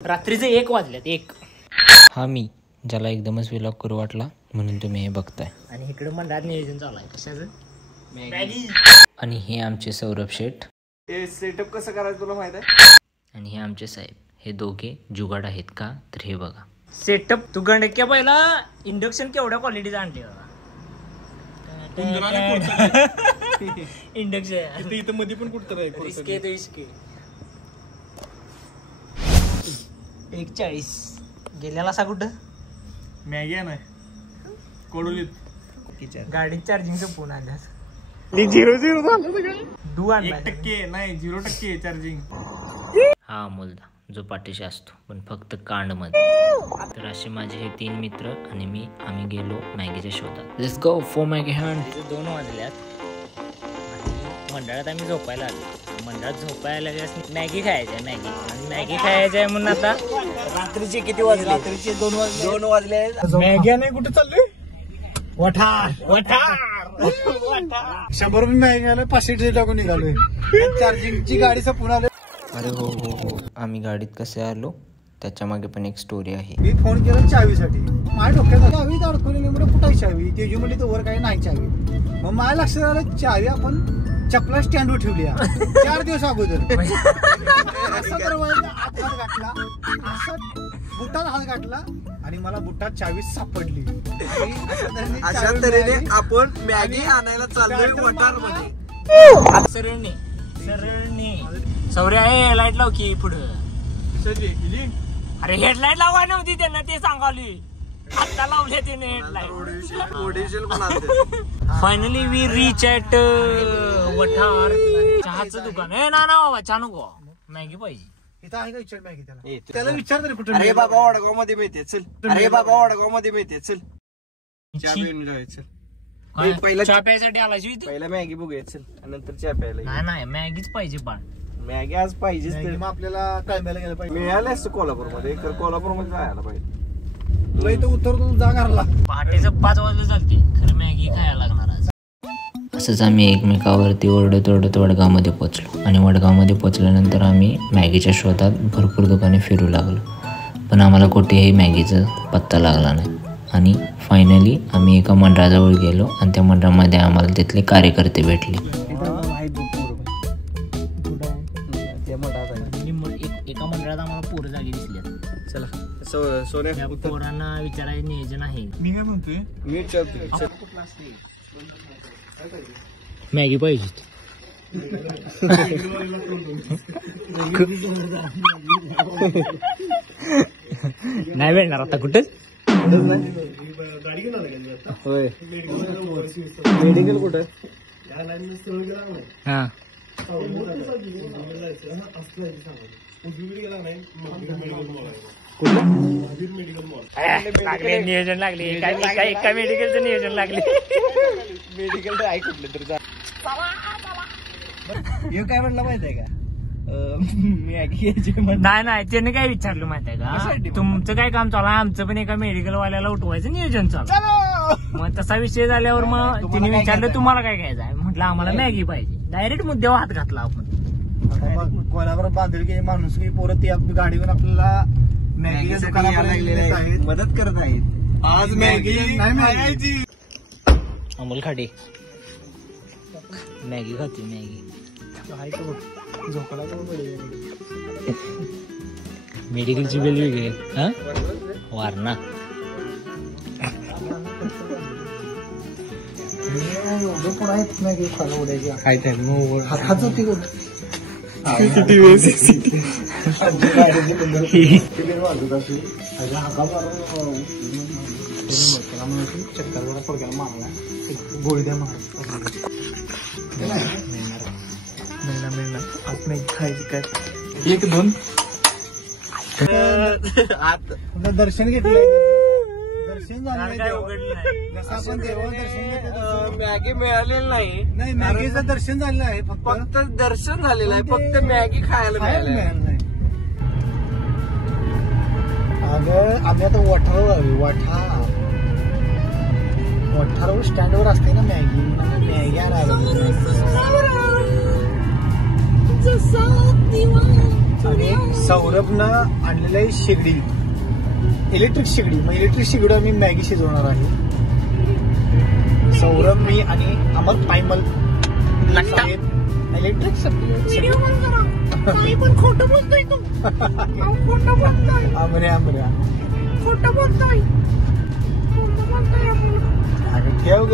रात्रीचे 1 वाजल्यात 1. हा मी ज्याला एकदमच व्लॉग करू वाटला म्हणून तुम्ही हे बघताय. आणि इकडे मंडळात नियोजन चालू आहे कशाचं मॅगी. आणि हे आमचे सौरभ शेठ. हे सेटअप कसं करायचं तुला माहित आहे. आणि हे आमचे साहेब. हे दोघे जुगाड आहेत का तर हे बघा. सेटअप तू गंडक्या पहिला इंडक्शन केवढ्या क्वालिटीचा आणते इंडक्शन इथं मध्ये पण कुठं इसके 1:40 गेल्याला असा कुठं मॅगी आहे नाही कोडोलीत गाडीत चार्जिंगचं फोन आल्यास 0% नाही 0% चार्जिंग. हा अमोलदा जो पाठीशी असतो पण फक्त कांडमध्ये. तर असे माझे हे 3 मित्र आणि मी आम्ही गेलो मॅगीच्या शोधात. Let's go for Maggi Hunt. 2 वाजल्यात आणि मंडळात आम्ही झोपायला आलो. मंडळात झोपायला मॅगी खायची आहे मॅगी खायची आहे म्हणून आता रात्रीचे किती वाजले. रात्रीचे 2 वाजले. मॅगी नाही कुठे चालले. वठार 100 रुपये मॅगी आलं 500 टाकून निघालोय. चार्जिंगची गाडी सपून आले. अरे हो हो हो आम्ही गाडीत कसे आलो त्याच्या मागे पण एक स्टोरी आहे. मी फोन केला चावीसाठी. माझ्या डोक्यात चावी अडकवली म्हणजे कुठाही चावी ते म्हणजे वर काही नाही चावी. मग माझ्या लक्षात आलं चावी आपण चपला स्टँडवर ठेवली 4 दिवस अगोदर. असं तर हात घातला असं बुटात हात घातला आणि मला बुटात चावी सापडली. अशा तऱ्हेने आपण मॅगी आणायला चाललोय वटारमध्ये. सरळने सौर्या हे लाईट लाव की पुढं. अरे हेडलाईट लावाय नव्हती त्यांना ते सांगावली आता लावले त्याने headlight. Finally we reach at Wathar चहाचं दुकान. ए ना बाबा चहा नको मॅगी पाहिजे. इथं आहे का विचार मॅगी त्याला विचार तरी कुठे. अरे बाबा वडगाव मध्ये मिळते चल. अरे बाबा वडगाव मध्ये मिळते चल. चहा पिऊन जायचं. पहिला चहा प्यायसाठी आला पहिला मॅगी बघूया चल नंतर चहा प्यायला. नाही मॅगीच पाहिजे बाळ. मॅगी आज पाहिजेच. मग आपल्याला कळंब्याला गेलं पाहिजे. मिळालं असतं कोल्हापूरमध्ये तर कोल्हापूरमध्ये जायला पाहिजे. तुला इथं उतरतो जा घरला. पहाटेचं 5 वाजले चालते खरं मॅगी खायला लागणार आज. असंच आम्ही एकमेकावरती ओरडत वडगावमध्ये पोचलो. आणि वडगावमध्ये पोचल्यानंतर आम्ही मॅगीच्या शोधात भरपूर दुकाने फिरू लागलो. पण आम्हाला कुठेही मॅगीचा पत्ता लागला नाही. आणि फायनली आम्ही एका मंडळाजवळ गेलो आणि त्या मंडळामध्ये आम्हाला तिथले कार्यकर्ते भेटले. एका मंडळात आम्हाला पोरं जागी दिसले. चला सोन्या पोरांना विचारायचं नियोजन आहे. मी काय म्हणतोय मी विचारतोय मॅगी पाहिजे. नाही भेटणार आता कुठे. होय मेडिकल कुठं. हा लागले नियोजन लागले एका मेडिकलचं नियोजन लागले. मेडिकल आहे कुठलं तरी. हे काय म्हणलं माहितीये का नाही त्याने काय विचारलं माहितीये का तुमचं काय काम चालू आहे. आमचं पण एका मेडिकल वाल्याला उठवायचं नियोजन चालू. मग तसा विषय झाल्यावर मग तिने विचारलं तुम्हाला काय घ्यायचं आहे. म्हटलं आम्हाला मॅगी पाहिजे. डायरेक्ट मुद्द्यावर हात घातला आपण. कोणावर बांधली माणूस पोरं ती गाडीवर आपल्याला मॅगीच्या दुकानापर्यंत मदत करत आहेत. आज मॅगी नाही. अमोल खाडे मॅगी खाते मॅगी. मेडिकलची बिल वेगळी हा वारणा. गोळी द्या मिळणार आज नाही खायची काय 1-2 दर्शन घेतलं. दर्शन झालं जसं आपण देवाला दर्शन घेतो मॅगी मिळालेलं नाही. मॅगीचं दर्शन झालेलं आहे फक्त दर्शन झालेलं आहे फक्त मॅगी खायला मिळालं नाही. अगं आम्ही आता वठारावर स्टँडवर असते ना मॅगी. मॅगी आणायला आणि सौरभनं आणलेलं आहे शेगडी, इलेक्ट्रिक शेगडी. मग इलेक्ट्रिक शेगडी आम्ही मॅगी शिजवणार आहे. सौरभ, मी आणि अमर पायमल साहेब इलेक्ट्रिक खोटं बोलतोय तू, खोटं बोलतोय, आमऱ्या खोटं बोलतोय. अगं ठेव ग.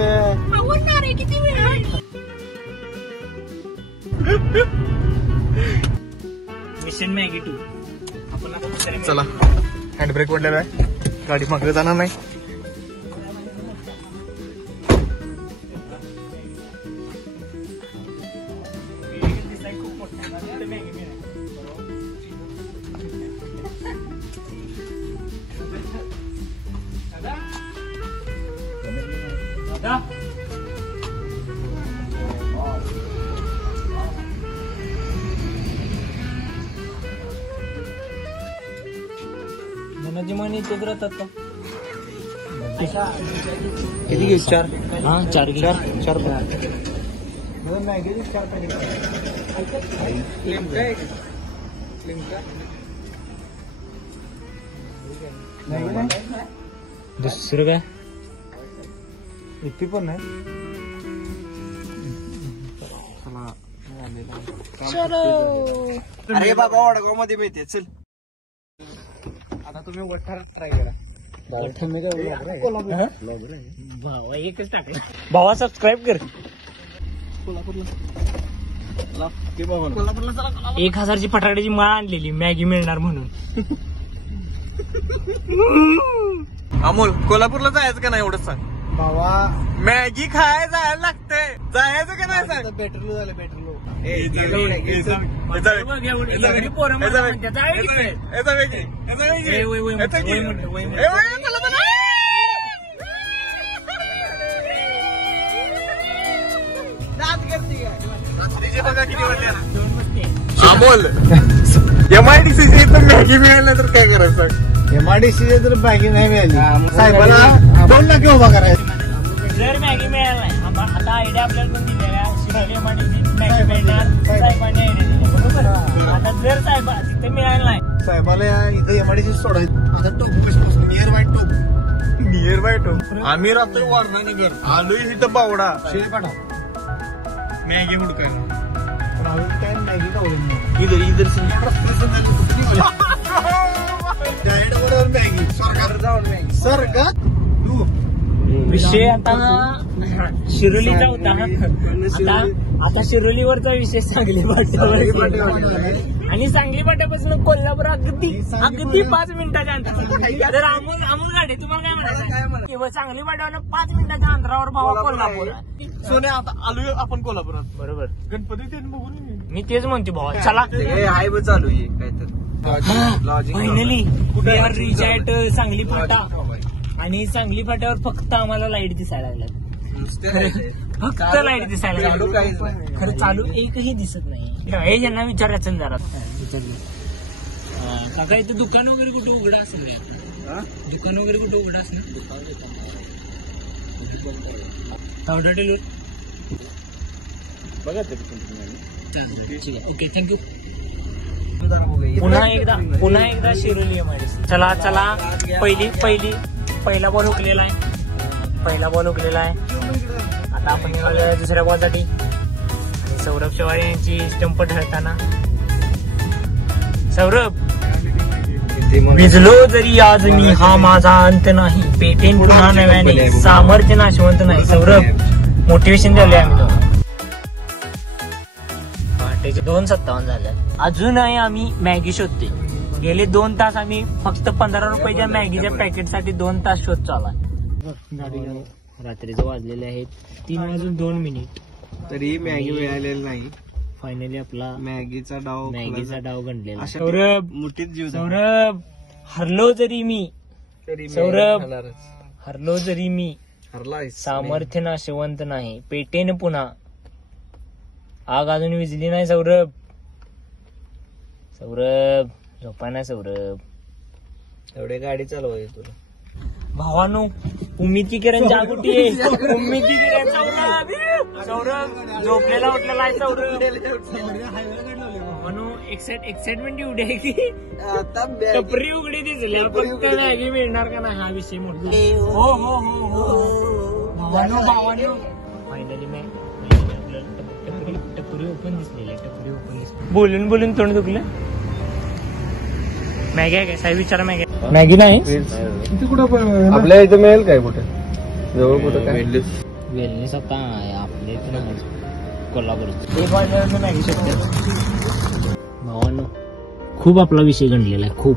आवडणार आहे किती वेळ. Mission Maggi 2. चला हँडब्रेक पडलेला आहे, गाडी मागे जाणार नाही. मनी तेच राहतात का? किती घेऊ? 4. हा 4 घे. 4 मॅगी 4 पाहिजे. दुसरं काय इतकी पण नाही. अरे बाबा वडगाव मध्ये मिळते. चल आता तुम्ही वठार ट्राय करा. भावा एकच टाकला. भावा सबस्क्राईब कर. 1000ची फटाकड्याची माळ आणलेली मॅगी मिळणार म्हणून. अमोल कोल्हापूरला जायचं का नाही एवढंच सांग. भावा मॅगी खायला जायला लागतंय, जायचं का नाही सांग. पेट्रोल झालं. पेट्रोल अमोल MIDC मॅगी मिळाली तर काय करायचं. MIDC जर मॅगी नाही मिळाली साहेबाला 2 लाख उभा करायचं. जर मॅगी मिळाला नाही, आता आयडिया आपल्याला पण दिलेल्या शिरोली MIDC मॅगी मिळणार, साहेबांनी आयडिया दिली बरोबर. आता जर साहेब तिथे मिळालं नाही, साहेबाला इथं MIDC सोडायचं. आता टोप नियर बाय टोप. आम्ही राहतोय वारणानगर, आलोय इथं बावडा. शिळे पाठव. मॅगी हुडकायला पण अजून काय मॅगी खावली नाही. इधर डायरेक्ट बरोबर मॅगी सरकार जाऊन मॅगी सरकार. विषय आता शिरोलीचा होता. आता शिरोलीवरचा विषय सांगली फाट्यावर आणि सांगली फाट्यापासून कोल्हापूर अगदी 5 मिनिटाच्या अंतरावर. तर अमोल गाडी तुम्हाला काय म्हणायचं किंवा सांगली फाट्यावर 5 मिनिटाच्या अंतरावर भावा कोल्हापूर. सोने आता आलोय आपण कोल्हापुरात बरोबर. गणपती ते बघून मी तेच म्हणते भावा. चला हाय ब चालू आहे काय तर finally we are reach at Sangli फाटा. आणि सांगली फाट्यावर फक्त आम्हाला लाईट दिसायला लागल्या. फक्त लाईट दिसायला लागली. खरं चालू एकही दिसत नाही. हे ज्यांना विचारायचं जरा काका इथं दुकान वगैरे कुठे उघडं असेल. दुकान वगैरे कुठे उघडं असेल. टेलर बघा तरी ओके थँक्यू. पुन्हा एकदा शिरोली MIDC. चला पहिला बॉल हुकलेला आहे. आता आपण निघालोय दुसऱ्या बॉलसाठी. आणि सौरभ शेवाळे यांची स्टंप ढळताना. सौरभ भिजलो जरी आज मी, हा माझा अंत नाही, पेटेन पुन्हा नव्याने, सामर्थ्य नाशवंत नाही. सौरभ मोटिवेशन झाले आम्ही दोघं. पहाटेचे 2:57 झाले. अजूनही आम्ही मॅगी शोधते. गेले 2 तास आम्ही फक्त 15 रुपयाच्या मॅगीच्या पॅकेटसाठी 2 तास शोध चालू आहे. रात्रीचे वाजलेले आहेत 3:02 तरी मॅगी मिळालेली नाही. फायनली आपला मॅगीचा डाव गणलेला. सौरभ मुठीत जीव. सौरभ हरलो जरी मी, सौरभ हरलो जरी मी, हरलाय सामर्थ्य नाशवंत नाही, पेटेन पुन्हा. आग अजून विजली नाही. सौरभ झोपा नाही. सौरभ एवढे गाडी चालवाय तुला. भावानो उम्मीदची किरण जागुटी आहे. उम्मीदची किरण. सौरभ झोपलेला उठलेला आहे. सौरभ भावानो एक्साइटमेंट एवढी आहे की आता टपरी उघडी दिसली फक्त मॅगी मिळणार का नाही हा विषय मोठा. हो हो हो हो भावानो फायनली टपरी ओपन दिसलेली आहे. टपरी ओपन दिसली. बोलून बोलून तोंड दुखलं. मॅगी आहे काय साहेब विचारा. मॅगी नाही आपल्या इथं मिळेल काय कुठे जवळ कुठं काय वेलनेस आता आपल्या इथे नाही कोल्हापूरचं. एक वाजल्यावर मॅगी शकते. भावानो खूप आपला विषय गणलेला आहे. खूप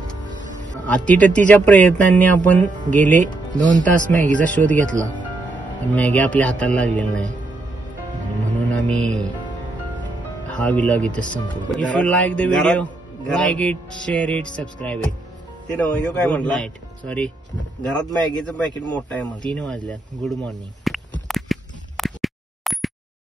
अतिटतीच्या प्रयत्नांनी आपण गेले 2 तास मॅगीचा शोध घेतला पण मॅगी आपल्या हाताला लागलेला नाही. म्हणून आम्ही हा व्लॉग इथे संपवू. If you like the video like it, share it, subscribe it. ते नव्हे काय गुड म्हणला नाईट. सॉरी घरात मॅगीचं पॅकेट मोठं आहे म्हणून 3 वाजल्यात. Good morning.